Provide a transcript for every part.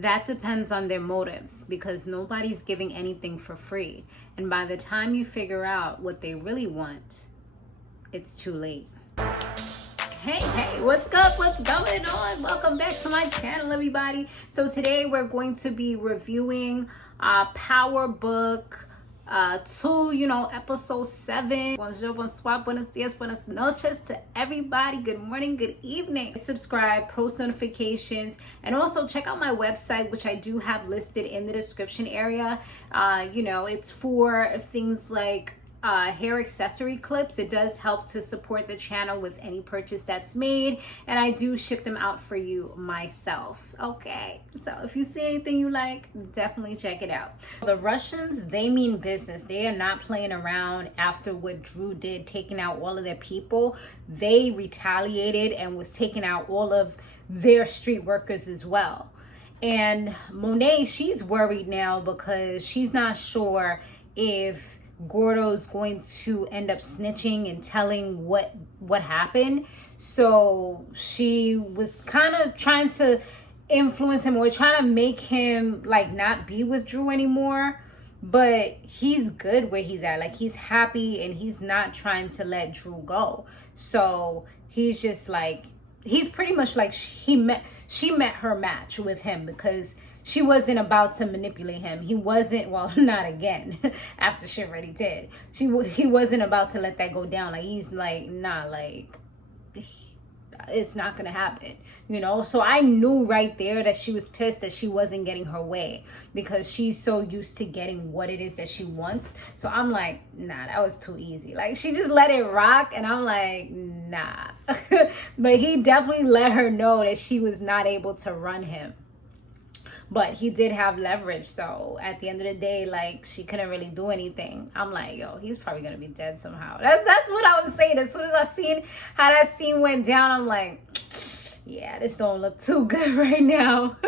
That depends on their motives, because nobody's giving anything for free. And by the time you figure out what they really want, it's too late. Hey, what's up? What's going on? Welcome back to my channel, everybody. So today we're going to be reviewing Power Book 2, episode 7. Bonjour, bonsoir, buenos dias, buenas noches to everybody. Good morning, good evening. Subscribe, post notifications, and also check out my website, which I do have listed in the description area. It's for things like hair accessory clips. It does help to support the channel with any purchase that's made, and I do ship them out for you myself. Okay, so if you see anything you like, definitely check it out. The Russians, they mean business. They are not playing around after what Drew did, taking out all of their people. They retaliated and was taking out all of their street workers as well. And Monet, she's worried now because she's not sure if Gordo's going to end up snitching and telling what happened. So she was kind of trying to influence him, or trying to make him like not be with Drew anymore. But he's good where he's at. Like, he's happy and he's not trying to let Drew go. So he's just like, he's pretty much like she met her match with him, because she wasn't about to manipulate him. He wasn't, well, not again, after she already did. He wasn't about to let that go down. Like, he's like, nah, like, it's not gonna happen, So I knew right there that she was pissed that she wasn't getting her way, because she's so used to getting what it is that she wants. So I'm like, nah, that was too easy. Like, she just let it rock, and I'm like, nah. But he definitely let her know that she was not able to run him. But he did have leverage, so at the end of the day, like, she couldn't really do anything. I'm like, yo, he's probably gonna be dead somehow. That's what I was saying. As soon as I seen how that scene went down, I'm like, yeah, this don't look too good right now.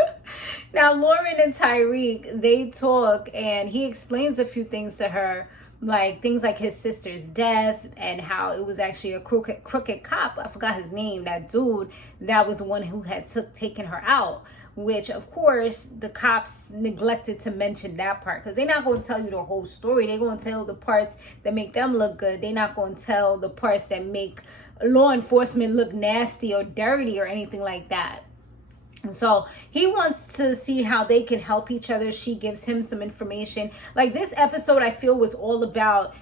Now, Lauren and Tyreek, they talk, and he explains a few things to her, like things like his sister's death and how it was actually a crooked cop. I forgot his name. That dude, that was the one who had taken her out. Which, of course, the cops neglected to mention that part, because they're not going to tell you the whole story. They're going to tell the parts that make them look good. They're not going to tell the parts that make law enforcement look nasty or dirty or anything like that. So he wants to see how they can help each other. She gives him some information. Like, this episode, I feel, was all about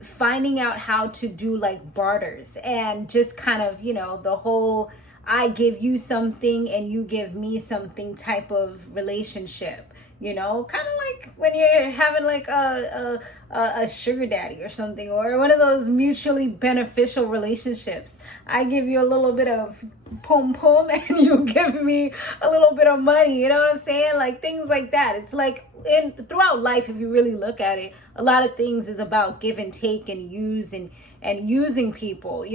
finding out how to do like barters, and just kind of, the whole I give you something and you give me something type of relationship, kind of like when you're having like a sugar daddy or something, or one of those mutually beneficial relationships. I give you a little bit of pom pom and you give me a little bit of money, you know what I'm saying? Like, things like that. It's like throughout life, if you really look at it, a lot of things is about give and take and use and using people,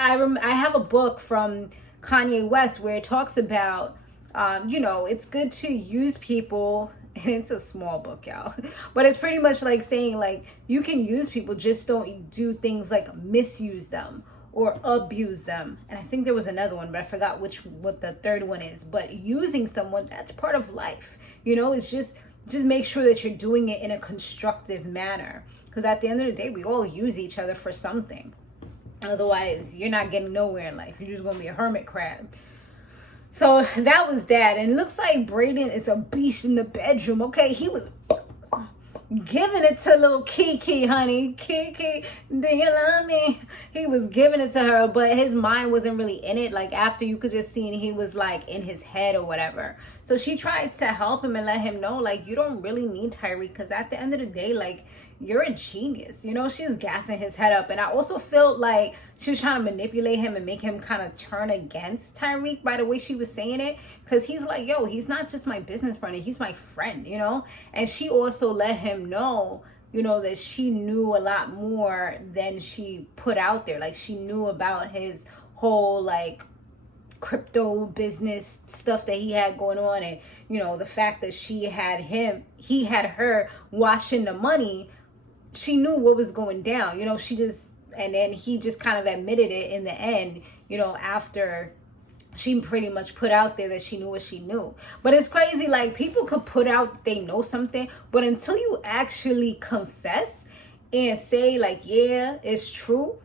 I have a book from Kanye West where it talks about, it's good to use people, and it's a small book, y'all, but it's pretty much like saying, like, you can use people, just don't do things like misuse them or abuse them. And I think there was another one, but I forgot what the third one is. But using someone, that's part of life, it's just make sure that you're doing it in a constructive manner, because at the end of the day, we all use each other for something. Otherwise, you're not getting nowhere in life. You're just going to be a hermit crab. So that was that. And it looks like Brayden is a beast in the bedroom. Okay, he was giving it to little Kiki, honey. Kiki, do you love me? He was giving it to her, but his mind wasn't really in it. Like, after, you could just see he was like in his head or whatever. So she tried to help him and let him know, like, you don't really need Tyreek, because at the end of the day, like, you're a genius. She's gassing his head up. And I also felt like she was trying to manipulate him and make him kind of turn against Tyreek by the way she was saying it. Because he's like, yo, he's not just my business partner. He's my friend, And she also let him know, that she knew a lot more than she put out there. Like, she knew about his whole, like, crypto business stuff that he had going on. And, the fact that he had her washing the money. She knew what was going down, and then he just kind of admitted it in the end, after she pretty much put out there that she knew what she knew. But it's crazy, like, people could put out they know something, but until you actually confess and say, like, yeah, it's true,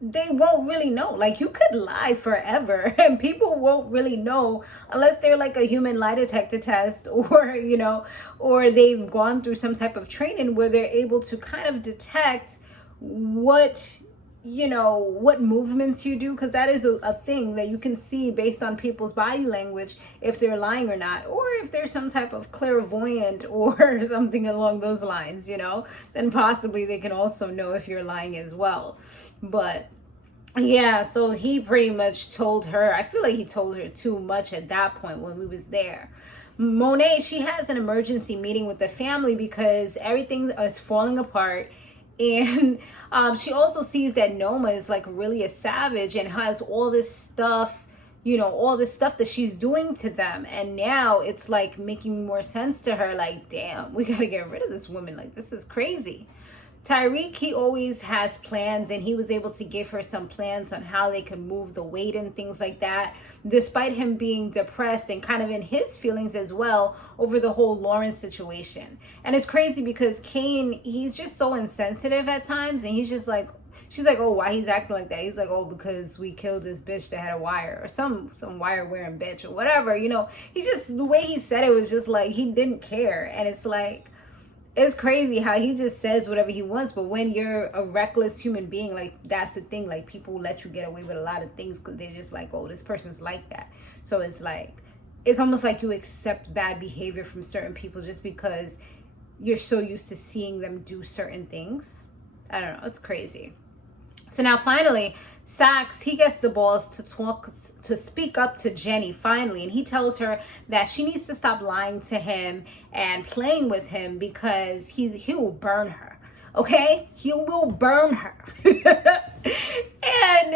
they won't really know. Like, you could lie forever and people won't really know unless they're like a human lie detector test, or, you know, or they've gone through some type of training where they're able to kind of detect what, you know, what movements you do, because that is a thing that you can see based on people's body language if they're lying or not, or if there's some type of clairvoyant or something along those lines, you know, then possibly they can also know if you're lying as well. But yeah, so he pretty much told her, I feel like he told her too much at that point when we was there. Monet, she has an emergency meeting with the family because everything is falling apart. And she also sees that Noma is like really a savage and has all this stuff, you know, all this stuff that she's doing to them. And now it's like making more sense to her. Like, damn, we got to get rid of this woman. Like, this is crazy. Tyreek, he always has plans, and he was able to give her some plans on how they could move the weight and things like that, despite him being depressed and kind of in his feelings as well over the whole Lauren situation. And it's crazy because Kane, he's just so insensitive at times, and he's just like, she's like, oh, why he's acting like that? He's like, oh, because we killed this bitch that had a wire, or some wire wearing bitch or whatever, you know. He's just, the way he said it was just like he didn't care. And it's like, it's crazy how he just says whatever he wants. But when you're a reckless human being, like, that's the thing. Like, people let you get away with a lot of things because they're just like, oh, this person's like that. So it's like, it's almost like you accept bad behavior from certain people just because you're so used to seeing them do certain things. I don't know. It's crazy. So now finally, Sax, he gets the balls to speak up to Jenny finally, and he tells her that she needs to stop lying to him and playing with him because he will burn her. Okay? He will burn her. And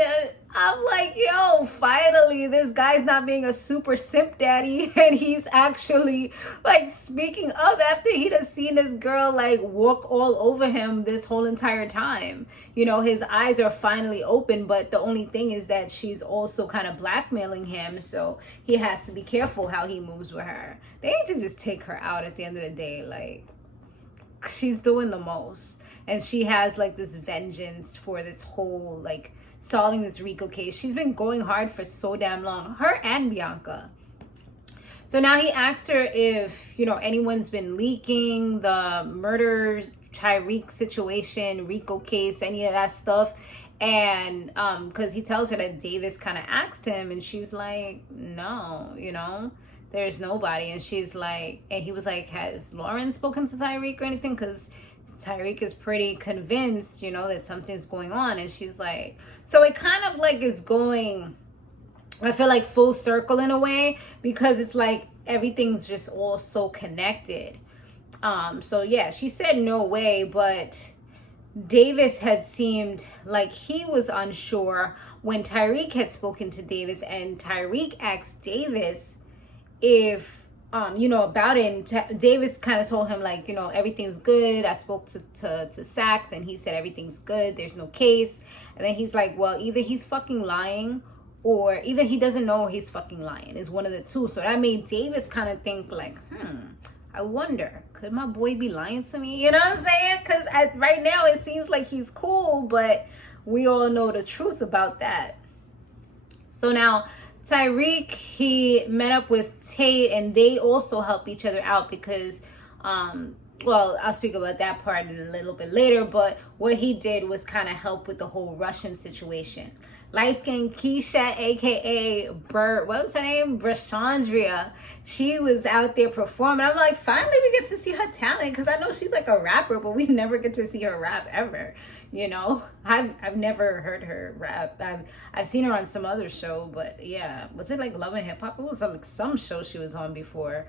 I'm like, yo, finally, this guy's not being a super simp daddy, and he's actually like speaking up after he'd have seen this girl like walk all over him this whole entire time. You know, his eyes are finally open, but the only thing is that she's also kind of blackmailing him, so he has to be careful how he moves with her. They need to just take her out at the end of the day. Like, she's doing the most, and she has like this vengeance for this whole like solving this Rico case. She's been going hard for so damn long, her and Bianca. So now he asked her if, you know, anyone's been leaking the murder Tyreek situation, Rico case, any of that stuff. And because he tells her that Davis kind of asked him, and she's like, no, you know, there's nobody. And she's like, and he was like, has Lauren spoken to Tyreek or anything? Because Tyreek is pretty convinced, you know, that something's going on. And she's like, so it kind of like is going, I feel like, full circle in a way, because it's like everything's just all so connected. So yeah, she said no way, but Davis had seemed like he was unsure when Tyreek had spoken to Davis, and Tyreek asked Davis if you know, about it. And Davis kind of told him, like, you know, everything's good. I spoke to Sax, and he said everything's good. There's no case. And then he's like, well, either he's fucking lying, or either he doesn't know, or he's fucking lying. It's one of the two. So that made Davis kind of think like, I wonder, could my boy be lying to me? You know what I'm saying? Because right now it seems like he's cool, but we all know the truth about that. So now Tyreek, he met up with Tate, and they also help each other out because, well, I'll speak about that part in a little bit later, but what he did was kind of help with the whole Russian situation. Light-skinned Keisha, aka what was her name? Brashandria. She was out there performing. I'm like, finally we get to see her talent, because I know she's like a rapper, but we never get to see her rap ever. You know, I've never heard her rap. I've seen her on some other show, but yeah, was it like Love and Hip Hop? It was like some show she was on before.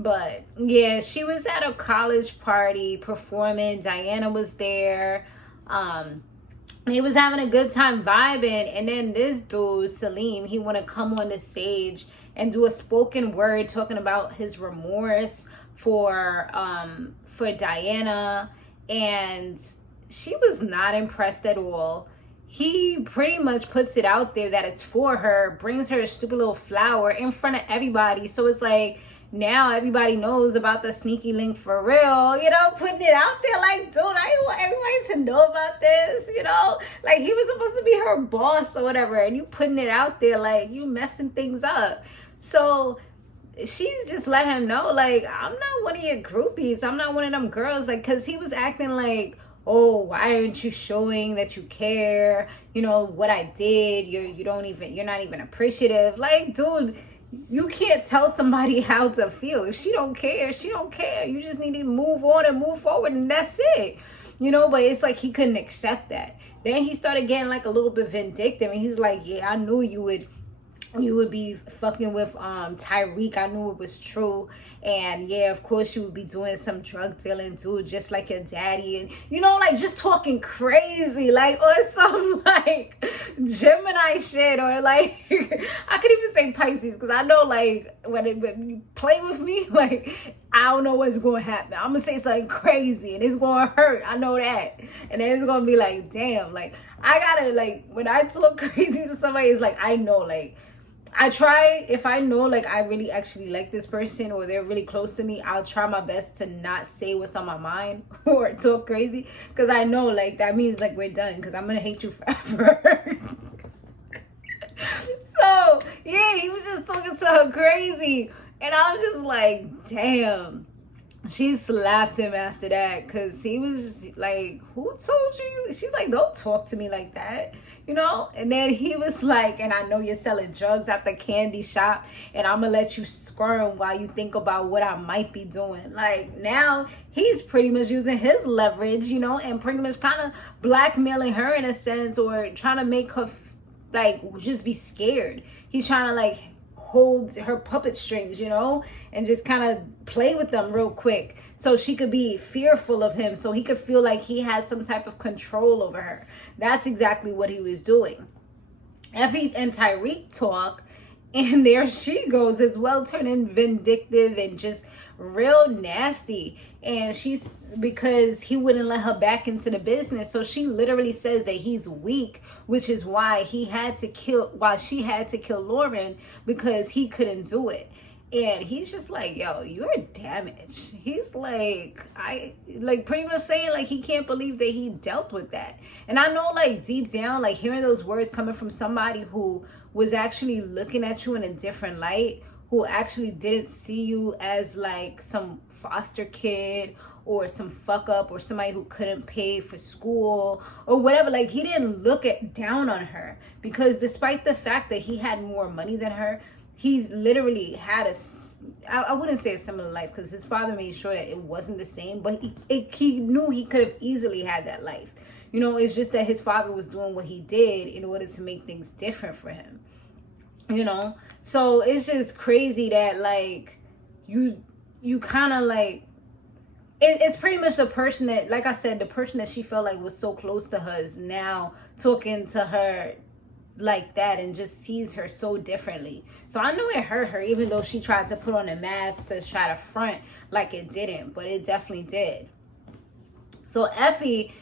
But yeah, she was at a college party performing. Diana was there. He was having a good time vibing, and then this dude Salim, he want to come on the stage and do a spoken word talking about his remorse for Diana, and she was not impressed at all. he pretty much puts it out there that it's for her, brings her a stupid little flower in front of everybody. So it's like, now everybody knows about the sneaky link for real, you know, putting it out there like, dude, I want everybody to know about this, you know, like he was supposed to be her boss or whatever, and you putting it out there like you messing things up. So she just let him know, like, I'm not one of your groupies, I'm not one of them girls, like, because he was acting like, oh, why aren't you showing that you care, you know, what I did, you're not even appreciative. Like, dude, you can't tell somebody how to feel. If she don't care, she don't care. You just need to move on and move forward, and that's it, you know. But it's like he couldn't accept that. Then he started getting like a little bit vindictive, and he's like, yeah, I knew you would be fucking with Tyreek. I knew it was true. And yeah, of course you would be doing some drug dealing too, just like your daddy. And you know, like just talking crazy, like, or some like Gemini shit, or like I could even say Pisces, because I know like when you play with me, like I don't know what's going to happen. I'm gonna say something crazy and it's going to hurt, I know that. And then it's gonna be like, damn, like I gotta, like, when I talk crazy to somebody, it's like I know, like I try, if I know like I really actually like this person or they're really close to me, I'll try my best to not say what's on my mind or talk crazy, because I know like that means like we're done, because I'm gonna hate you forever. So yeah, he was just talking to her crazy, and I was just like, damn. She slapped him after that, because he was just like, who told you? She's like, don't talk to me like that, you know. And then he was like, and I know you're selling drugs at the candy shop, and I'm gonna let you squirm while you think about what I might be doing. Like, now he's pretty much using his leverage, you know, and pretty much kind of blackmailing her in a sense, or trying to make her like just be scared. He's trying to like hold her puppet strings, you know, and just kind of play with them real quick so she could be fearful of him, so he could feel like he has some type of control over her. That's exactly what he was doing. Effie and Tyreek talk, and there she goes as well, turning vindictive and just real nasty. And she's, because he wouldn't let her back into the business, so she literally says that he's weak, which is why she had to kill Lauren, because he couldn't do it. And he's just like, yo, you're damaged. He's like, pretty much saying like he can't believe that he dealt with that. And I know like deep down, like hearing those words coming from somebody who was actually looking at you in a different light, who actually didn't see you as like some foster kid or some fuck up or somebody who couldn't pay for school or whatever. Like, he didn't look down on her, because despite the fact that he had more money than her, he's literally had I wouldn't say a similar life, because his father made sure that it wasn't the same, but he knew he could have easily had that life. You know, it's just that his father was doing what he did in order to make things different for him. You know, so it's just crazy that like you kind of like it's pretty much the person that, like I said, the person that she felt like was so close to her is now talking to her like that and just sees her so differently. So I know it hurt her, even though she tried to put on a mask to try to front like it didn't, but it definitely did. So Effie,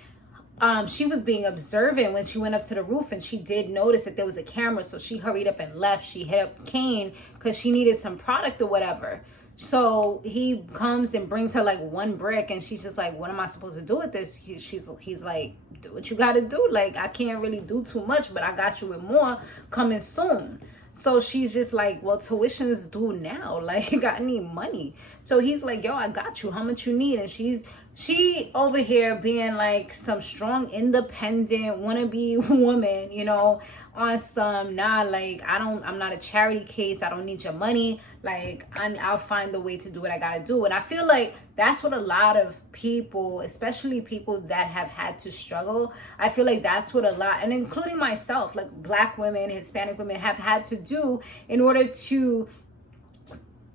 she was being observant when she went up to the roof, and she did notice that there was a camera, so she hurried up and left. She hit up Kane because she needed some product or whatever. So he comes and brings her like one brick, and she's just like, what am I supposed to do with this? He's like, do what you gotta do. Like, I can't really do too much, but I got you with more coming soon. So she's just like, well, tuition's due now. Like, I need money. So he's like, yo, I got you. How much you need? And she over here being like some strong, independent, wannabe woman, you know, on some, nah, like, I'm not a charity case. I don't need your money. Like, I'll find a way to do what I gotta do. And I feel like that's what a lot of people, especially people that have had to struggle, I feel like that's what a lot, and including myself, like Black women, Hispanic women, have had to do in order to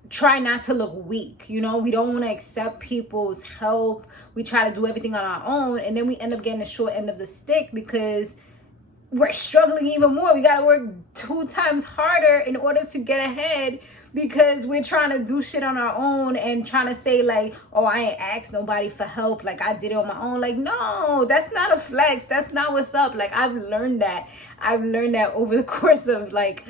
try not to look weak. You know, we don't want to accept people's help. We try to do everything on our own, and then we end up getting the short end of the stick because we're struggling even more. We got to work 2 times harder in order to get ahead because we're trying to do shit on our own and trying to say like, oh, I ain't asked nobody for help, like I did it on my own. Like, no, that's not a flex. That's not what's up. Like, I've learned that over the course of like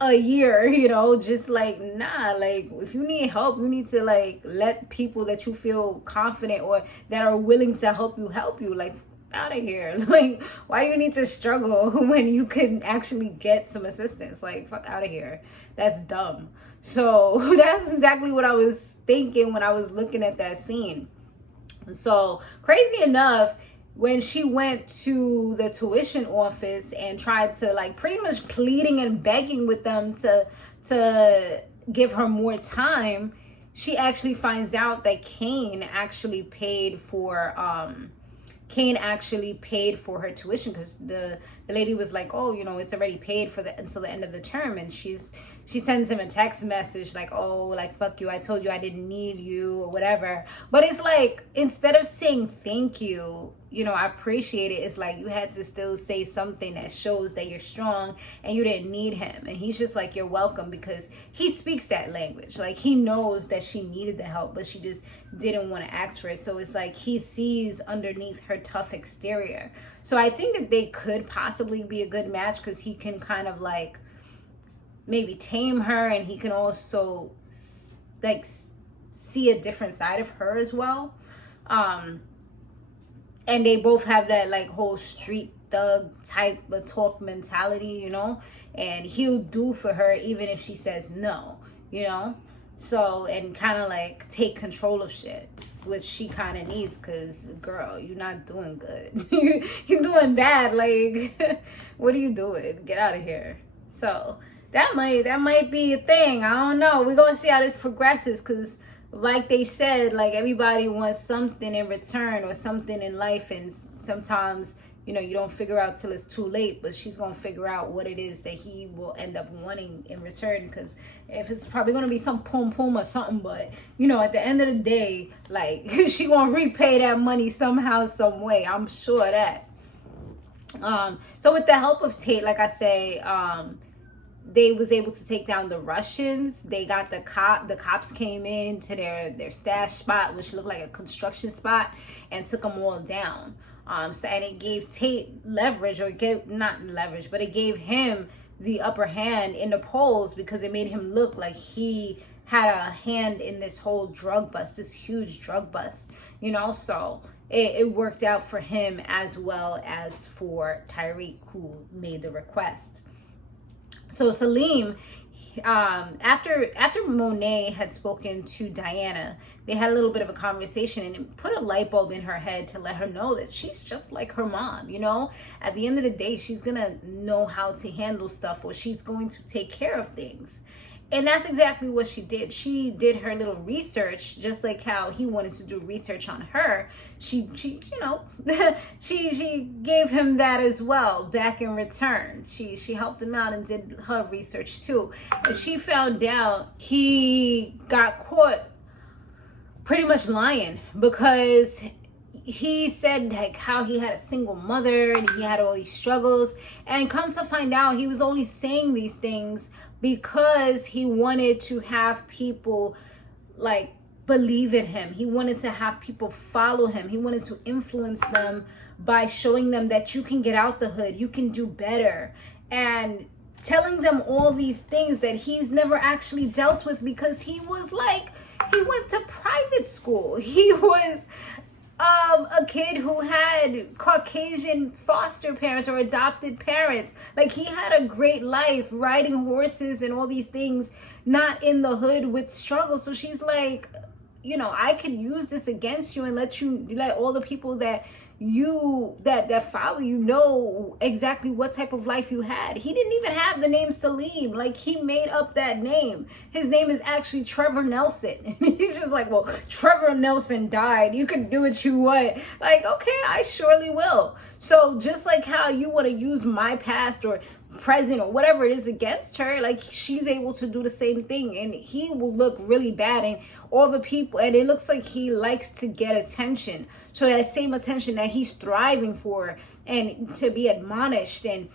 a year, you know, just like, nah, like if you need help, you need to like let people that you feel confident or that are willing to help you, like, out of here. Like, why you need to struggle when you can actually get some assistance? Like, fuck out of here. That's dumb. So that's exactly what I was thinking when I was looking at that scene. So crazy enough, when she went to the tuition office and tried to like pretty much pleading and begging with them to give her more time, she actually finds out that Kane actually paid for her tuition, because the lady was like, oh, you know, it's already paid for until the end of the term. And she sends him a text message like, oh, like, fuck you, I told you I didn't need you, or whatever. But it's like, instead of saying thank you, you know, I appreciate it, it's like you had to still say something that shows that you're strong and you didn't need him. And he's just like, you're welcome, because he speaks that language. Like, he knows that she needed the help, but she just didn't want to ask for it. So it's like he sees underneath her tough exterior. So I think that they could possibly be a good match, because he can kind of like maybe tame her, and he can also like see a different side of her as well. And they both have that like whole street thug type of talk mentality, you know, and he'll do for her even if she says no, you know. So, and kind of like take control of shit, which she kind of needs, because girl, you're not doing good. You're doing bad. Like, what are you doing? Get out of here. So that might be a thing. I don't know. We're gonna see how this progresses, because like they said, like everybody wants something in return or something in life, and sometimes, you know, you don't figure out till it's too late. But she's gonna figure out what it is that he will end up wanting in return, because if it's probably gonna be some pom or something, but you know, at the end of the day, like she gonna repay that money somehow, some way. I'm sure of that. So with the help of Tate, like I say, they was able to take down the Russians. They got the cops came in to their stash spot, which looked like a construction spot, and took them all down. So, and it gave Tate leverage, or not leverage, but it gave him the upper hand in the polls, because it made him look like he had a hand in this whole drug bust, this huge drug bust, you know. So it worked out for him as well as for Tyreek, who made the request. So Salim, after Monet had spoken to Diana, they had a little bit of a conversation, and it put a light bulb in her head to let her know that she's just like her mom, you know. At the end of the day, she's gonna know how to handle stuff, or she's going to take care of things. And that's exactly what she did. She did her little research, just like how he wanted to do research on her. She you know, she gave him that as well back in return. She helped him out and did her research too. And she found out he got caught pretty much lying, because he said like how he had a single mother and he had all these struggles, and come to find out he was only saying these things because he wanted to have people like believe in him. He wanted to have people follow him. He wanted to influence them by showing them that you can get out the hood, you can do better, and telling them all these things that he's never actually dealt with, because he was like, he went to private school. He was a kid who had Caucasian foster parents or adopted parents. Like, he had a great life riding horses and all these things, not in the hood with struggle. So she's like, you know, I could use this against you and let all the people that follow you know exactly what type of life you had. He didn't even have the name Salim. Like, he made up that name. His name is actually Trevor Nelson. And he's just like, well, Trevor Nelson died, you can do what you want. Like, okay, I surely will. So just like how you want to use my past or present or whatever it is against her, like, she's able to do the same thing, and he will look really bad, and all the people, and it looks like he likes to get attention. So that same attention that he's striving for, and to be admonished, and,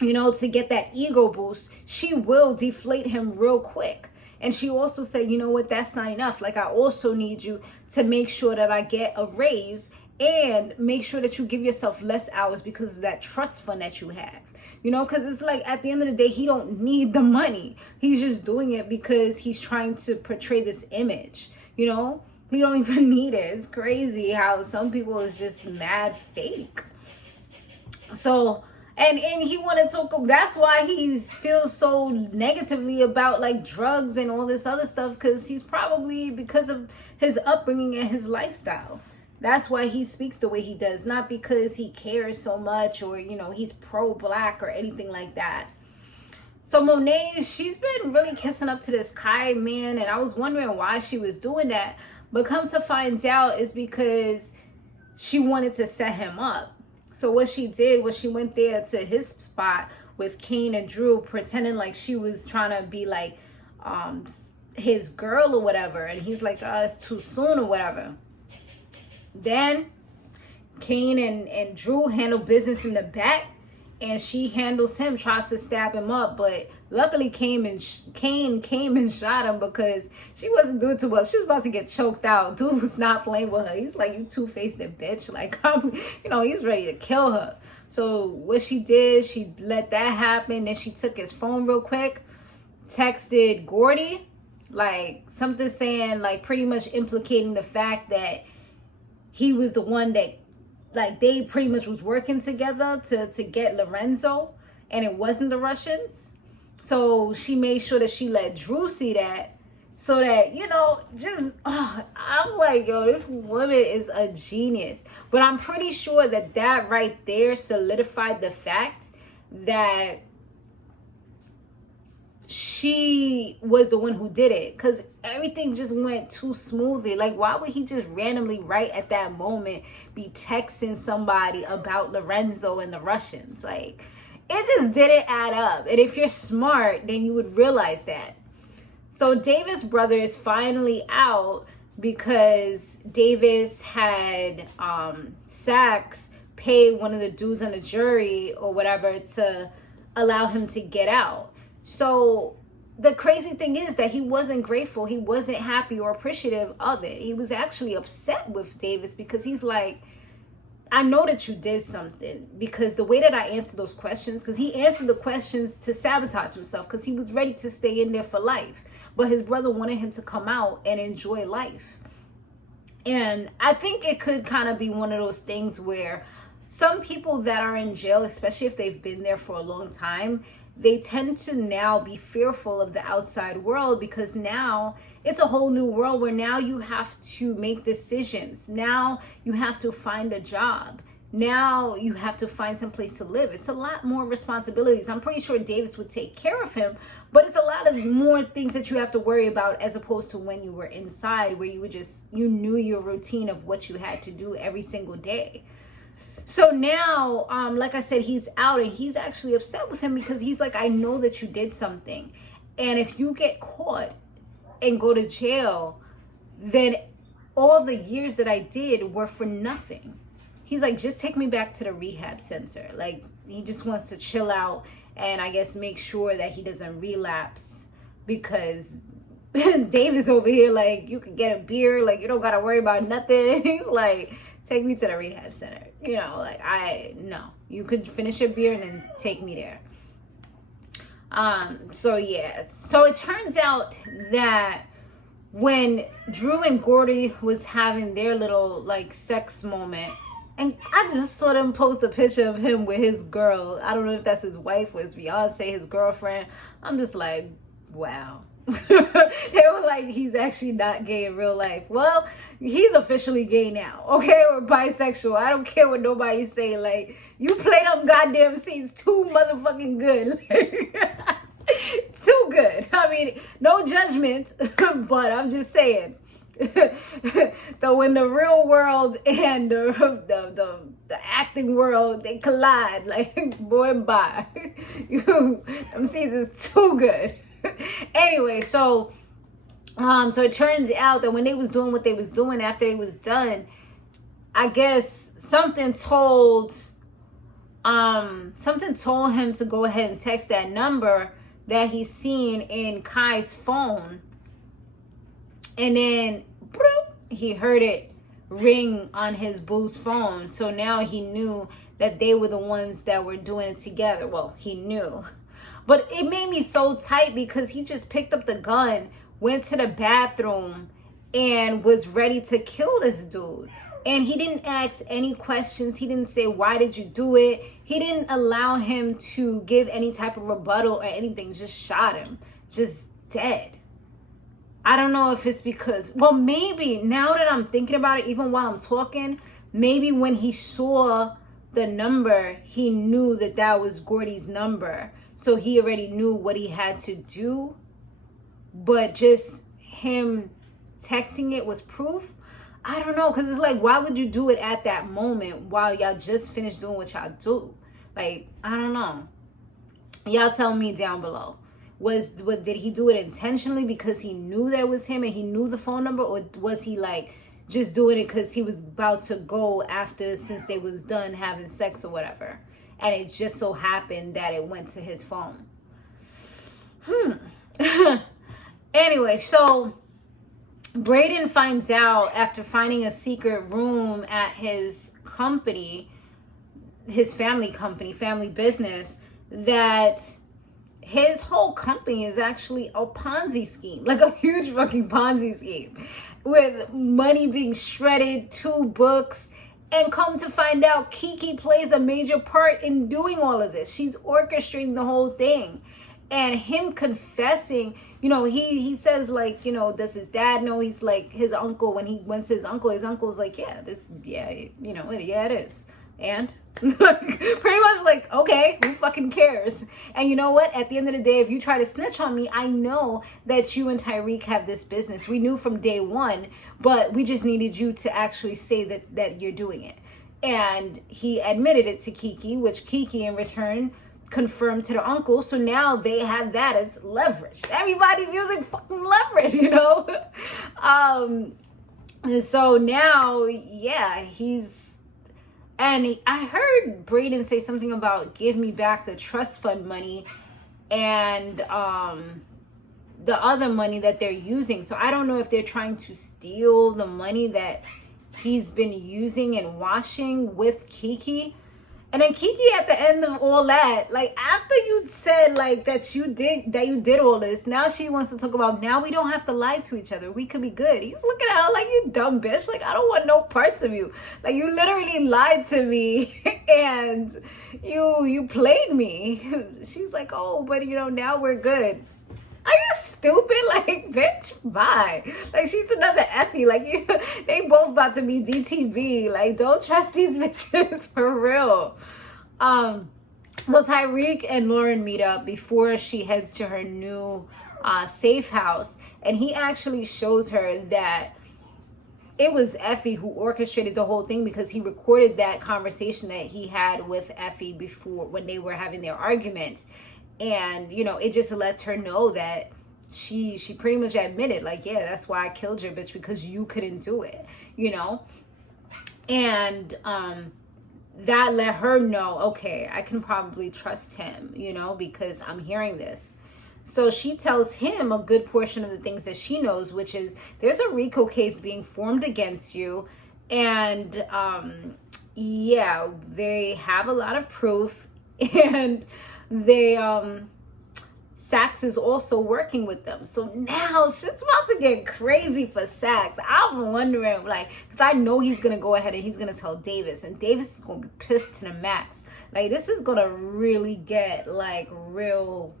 you know, to get that ego boost, she will deflate him real quick. And she also said, you know what, that's not enough. Like, I also need you to make sure that I get a raise and make sure that you give yourself less hours because of that trust fund that you have. You know, because it's like at the end of the day, he don't need the money. He's just doing it because he's trying to portray this image, you know? He don't even need it. It's crazy how some people is just mad fake. So, and he want to talk, that's why he feels so negatively about like drugs and all this other stuff, because he's probably, because of his upbringing and his lifestyle. That's why he speaks the way he does, not because he cares so much or, you know, he's pro-black or anything like that. So Monet, she's been really kissing up to this Kai man, and I was wondering why she was doing that. But come to find out, it's because she wanted to set him up. So what she did was she went there to his spot with Kane and Drew, pretending like she was trying to be like his girl or whatever. And he's like, it's too soon or whatever. Then Kane and Drew handle business in the back, and she handles him, tries to stab him up, but luckily Kane came and shot him because she wasn't doing too well. She was about to get choked out. Dude was not playing with her. He's like, you two-faced bitch. Like, you know, he's ready to kill her. So what she did, she let that happen. Then she took his phone real quick, texted Gordy, like something saying, like pretty much implicating the fact that he was the one that, like, they pretty much was working together to get Lorenzo, and it wasn't the Russians. So she made sure that she let Drew see that, so that, you know, just, I'm like, yo, this woman is a genius. But I'm pretty sure that that right there solidified the fact that she was the one who did it, because everything just went too smoothly. Like, why would he just randomly right at that moment be texting somebody about Lorenzo and the Russians? Like, it just didn't add up. And if you're smart, then you would realize that. So Davis' brother is finally out because Davis had Sachs pay one of the dudes on the jury or whatever to allow him to get out. So the crazy thing is that he wasn't grateful. He wasn't happy or appreciative of it. He was actually upset with Davis because he's like, I know that you did something, because the way that I answered those questions, because he answered the questions to sabotage himself because he was ready to stay in there for life. But his brother wanted him to come out and enjoy life. And I think it could kind of be one of those things where some people that are in jail, especially if they've been there for a long time, they tend to now be fearful of the outside world, because now it's a whole new world where now you have to make decisions. Now you have to find a job. Now you have to find some place to live. It's a lot more responsibilities. I'm pretty sure Davis would take care of him, but it's a lot of more things that you have to worry about as opposed to when you were inside, where you knew your routine of what you had to do every single day. So now, like I said, he's out, and he's actually upset with him because he's like, I know that you did something. And if you get caught and go to jail, then all the years that I did were for nothing. He's like, just take me back to the rehab center. Like, he just wants to chill out and I guess make sure that he doesn't relapse, because Davis over here, like, you can get a beer. Like, you don't got to worry about nothing. He's like, take me to the rehab center. You know, like, no, you could finish your beer and then take me there. So yeah, so it turns out that when Drew and Gordy was having their little like sex moment, and I just saw them post a picture of him with his girl. I don't know if that's his wife or his fiance, his girlfriend. I'm just like, wow. They were like, he's actually not gay in real life. Well, he's officially gay now, okay? Or bisexual. I don't care what nobody say. Like, you play them goddamn scenes too motherfucking good. Too good. I mean, no judgment, but I'm just saying. Though in the real world and the acting world, they collide. Like, boy, bye. Them scenes is too good. Anyway, so it turns out that when they was doing what they was doing after they was done, I guess something told him to go ahead and text that number that he's seen in Kai's phone. And then he heard it ring on his boo's phone. So now he knew that they were the ones that were doing it together. Well, he knew. But it made me so tight because he just picked up the gun, went to the bathroom, and was ready to kill this dude. And he didn't ask any questions. He didn't say, why did you do it? He didn't allow him to give any type of rebuttal or anything. Just shot him. Just dead. I don't know if it's because, well, maybe now that I'm thinking about it, even while I'm talking, maybe when he saw the number, he knew that that was Gordy's number. So he already knew what he had to do. But just him texting it was proof. I don't know, because it's like, why would you do it at that moment while y'all just finished doing what y'all do? Like, I don't know. Y'all tell me down below. Did he do it intentionally because he knew that it was him and he knew the phone number? Or was he like just doing it because he was about to go after, since they was done having sex or whatever? And it just so happened that it went to his phone. Anyway, so Braden finds out after finding a secret room at his company, his family company, family business, that his whole company is actually a Ponzi scheme, like a huge fucking Ponzi scheme, with money being shredded, 2 books, and come to find out Kiki plays a major part in doing all of this. She's orchestrating the whole thing. And him confessing, you know, he says, like, you know, does his dad know? He's like, his uncle, when he went to his uncle's like, yeah, it is. And like, pretty much like, okay, who fucking cares? And you know what? At the end of the day, if you try to snitch on me, I know that you and Tyreek have this business. We knew from day one, but we just needed you to actually say that you're doing it. And he admitted it to Kiki, which Kiki in return confirmed to the uncle. So now they have that as leverage. Everybody's using fucking leverage, you know? So now, yeah, I heard Braden say something about give me back the trust fund money and the other money that they're using. So I don't know if they're trying to steal the money that he's been using and washing with Kiki. And then Kiki, at the end of all that, like, after you said, like, that you did all this, now she wants to talk about, now we don't have to lie to each other. We could be good. He's looking at her like, you dumb bitch. Like, I don't want no parts of you. Like, you literally lied to me and you played me. She's like, oh, but, you know, now we're good. Are you stupid? Like, bitch, bye. Like, she's another Effie. Like, they both about to be DTV. Like, don't trust these bitches for real. So Tyreek and Lauren meet up before she heads to her new safe house. And he actually shows her that it was Effie who orchestrated the whole thing, because he recorded that conversation that he had with Effie before, when they were having their argument. And, you know, it just lets her know that she pretty much admitted, like, yeah, that's why I killed your bitch, because you couldn't do it, you know? And that let her know, okay, I can probably trust him, you know, because I'm hearing this. So she tells him a good portion of the things that she knows, which is there's a RICO case being formed against you. And, yeah, they have a lot of proof, and they Sachs is also working with them. So now shit's about to get crazy for Sachs. I'm wondering, like, because I know he's gonna go ahead and he's gonna tell Davis, and Davis is gonna be pissed to the max. Like, this is gonna really get like real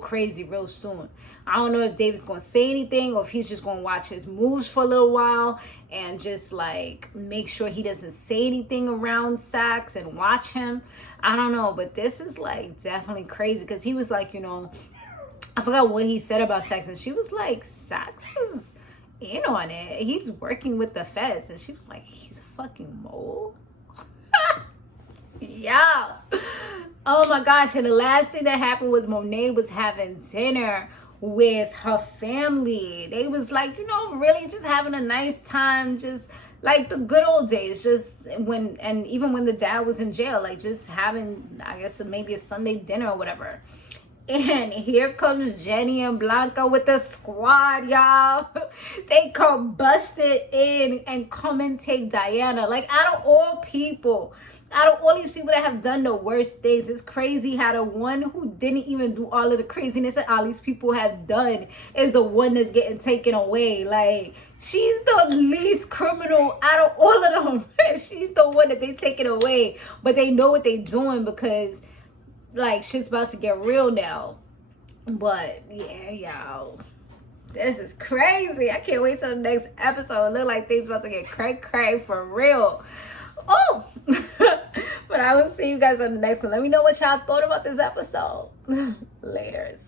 crazy real soon. I don't know if Davis is gonna say anything, or if he's just gonna watch his moves for a little while and just like make sure he doesn't say anything around Sachs and watch him. I don't know, but this is like definitely crazy, because he was like, you know, I forgot what he said about Sachs, and she was like, Sachs is in on it. He's working with the feds. And she was like, he's a fucking mole. Yeah. Oh my gosh. And the last thing that happened was Monet was having dinner with her family. They was like, you know, really just having a nice time, just like the good old days, just when, and even when the dad was in jail, like just having, I guess, maybe a Sunday dinner or whatever. And here comes Jenny and Blanca with the squad, y'all. They come busted in and come and take Diana. Like, out of all people, out of all these people that have done the worst things, it's crazy how the one who didn't even do all of the craziness that all these people have done is the one that's getting taken away. Like, she's the least criminal out of all of them. She's the one that they taking away. But they know what they doing because, like, shit's about to get real now. But, yeah, y'all. This is crazy. I can't wait till the next episode. It look like things about to get cray for real. Oh, but I will see you guys on the next one. Let me know what y'all thought about this episode. Laters.